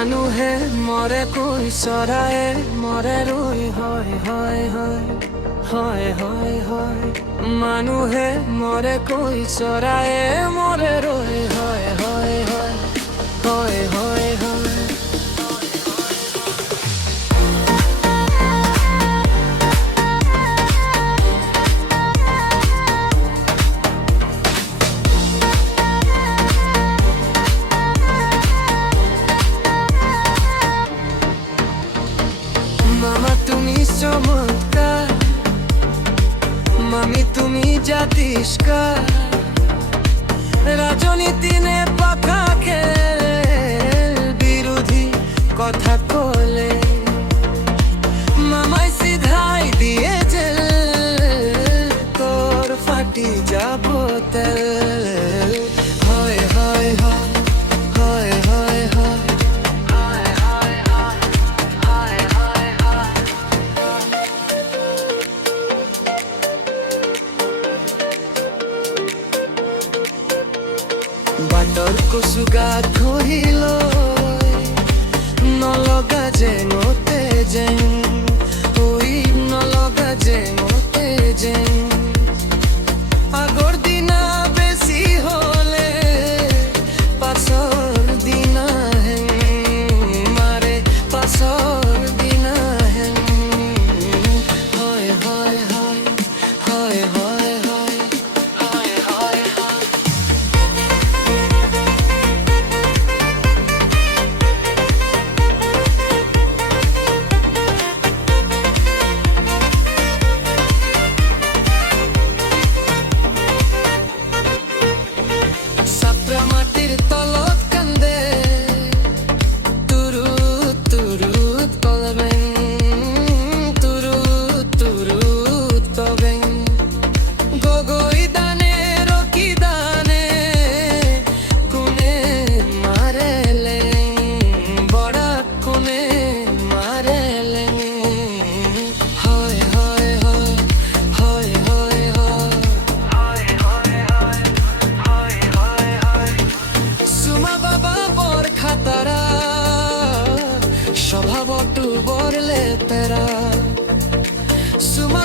মানুহে মরে কই চৰায়ে মরে রই হয় হয় হয় হয় হয় হয় মানুহে মরে কই চৰায়ে মরে রই হয় হয় হয় হয় হয় হয় মামা তুমি চমৎকার, মামি তুমি জাতিষ্কার, রাজনীতি নে পাখা খেলে বিরোধী কথা কলে মামাই সিধাই দিয়ে জেল তোর ফাটি যাব তেল হয় হয় হয় হয় হয় হয় বাটৰ কচু গাত ধৰিলৈ নলগা জেঙতে জেং ঐ নলগা জেঙতে জেং আগৰ দিনা বেছি হলে পাছৰ দিনা হেং মাৰে পাছৰ দিনা হেং হয় হয় হয় হয় হয় হয় হয় হয় হয় সাপ্রা মাটির তলত কান্দে তুরু তুরু তলবেন তুরু তুরু তবেন গগৈ দানে রকি দানে কোনে মারেলে বড়া কোনে মারেলে হয় হয় হয় হয় হয় হয় সুমা বাবা বর খাতারা স্বভাবটু বরলে তেরা সুমা